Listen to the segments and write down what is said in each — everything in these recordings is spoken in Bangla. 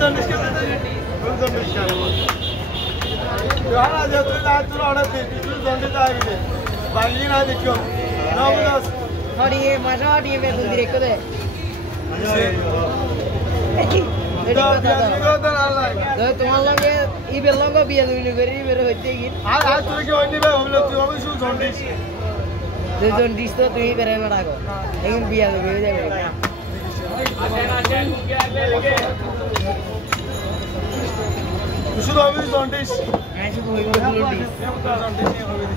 জন্ডিস কে ফুল জন্ডিস খাবে যারা যে তুই না তুই অর্ডার দে তুই জন্ডিস আইবি বালি না দেখিও না বুঝাস হরিয়ে মাসা হরিয়ে বেতন দিরে দে তোমার লগে ইবের লগে বিয়ে দিবি করে ইবের হইতে কি আর তুই কি হইনি ভাই হলো তুই আমি শুধু জন্ডিস দুজন ডিস তো তুই বেরে বেড়াগো এখন বিয়ে দিবি যাবে শুধু আমি জন্ডিস হ্যাঁ শুধু হইব ফুল ডিস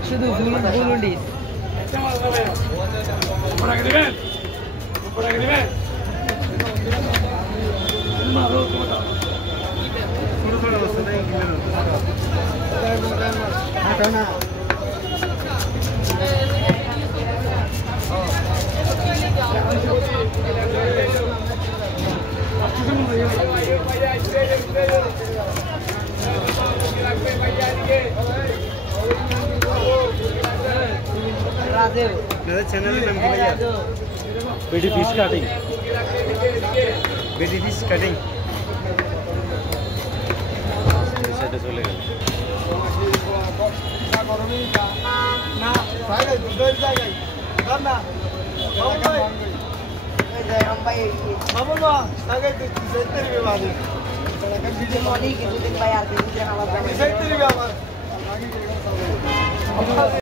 শুধু ফুল ডিস পড়া কে দিবেন মারো তোমরা ছোট ছোট বস্তু নাই কিনে না राजू मेरे चैनल में नाम क्या है बेटी फिश कटिंग बेटी फिश कटिंग সেটা চলে গেল না ভাই দুধের জায়গায় না না हम भाई মামা মা আগে দিতে বাদে मॉर्निंग के दिन भाई आते हैं हमारा দিতে আমার